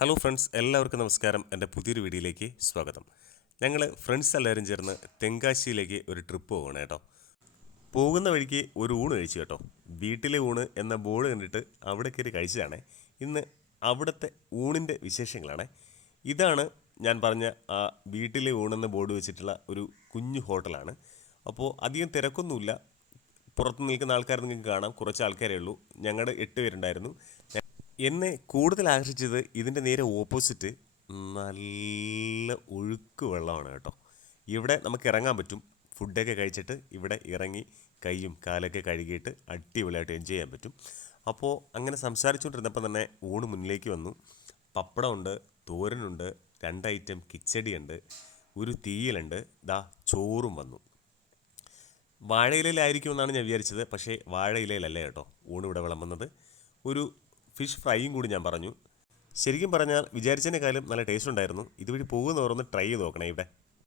Hello friends, എല്ലാവർക്കും നമസ്കാരം. എൻ്റെ പുതിയൊരു വീഡിയോയിലേക്ക് സ്വാഗതം. ഞങ്ങൾ ഫ്രണ്ട്സ് എല്ലാവരും ചേർന്ന് തെങ്കാശിയിലേക്ക് ഒരു ട്രിപ്പ് പോകണം കേട്ടോ. പോകുന്ന വഴിക്ക് ഒരു ഊണ് കഴിച്ചു കേട്ടോ. വീട്ടിലെ ഊണ് എന്ന ബോർഡ് കണ്ടിട്ട് അവിടെ കയറി കഴിച്ചതാണേ. ഇന്ന് അവിടുത്തെ ഊണിൻ്റെ വിശേഷങ്ങളാണ്. ഇതാണ് ഞാൻ പറഞ്ഞ ആ വീട്ടിലെ ഊണെന്ന ബോർഡ് വെച്ചിട്ടുള്ള ഒരു കുഞ്ഞു ഹോട്ടലാണ്. അപ്പോൾ അധികം തിരക്കൊന്നുമില്ല. പുറത്ത് നിൽക്കുന്ന ആൾക്കാർ നിങ്ങൾക്ക് കാണാം, കുറച്ച് ആൾക്കാരേ ഉള്ളൂ. ഞങ്ങളുടെ 8 പേരുണ്ടായിരുന്നു. എന്നെ കൂടുതൽ ആകർഷിച്ചത് ഇതിൻ്റെ നേരെ ഓപ്പോസിറ്റ് നല്ല ഒഴുക്ക് വെള്ളമാണ് കേട്ടോ. ഇവിടെ നമുക്ക് ഇറങ്ങാൻ പറ്റും. ഫുഡൊക്കെ കഴിച്ചിട്ട് ഇവിടെ ഇറങ്ങി കൈയും കാലൊക്കെ കഴുകിയിട്ട് അടിപൊളിയായിട്ട് എൻജോയ് ചെയ്യാൻ പറ്റും. അപ്പോൾ അങ്ങനെ സംസാരിച്ചുകൊണ്ടിരുന്നപ്പോൾ തന്നെ ഊണ് മുന്നിലേക്ക് വന്നു. പപ്പടമുണ്ട്, തോരനുണ്ട്, 2 ഐറ്റം കിച്ചടിയുണ്ട്, ഒരു തീയലുണ്ട്, ദാ ചോറും വന്നു. വാഴയിലയിലായിരിക്കുമെന്നാണ് ഞാൻ വിചാരിച്ചത്. പക്ഷേ വാഴയിലയിലല്ല കേട്ടോ ഊണ് ഇവിടെ വിളമ്പുന്നത്. ഒരു ഫിഷ് ഫ്രൈയും കൂടി ഞാൻ പറഞ്ഞു. ശരിക്കും പറഞ്ഞാൽ വിചാരിച്ചതിനേക്കാളും നല്ല ടേസ്റ്റ് ഉണ്ടായിരുന്നു. ഇതുവഴി പോകുന്നവരൊന്ന് ട്രൈ ചെയ്ത് നോക്കണേ. ഇവിടെ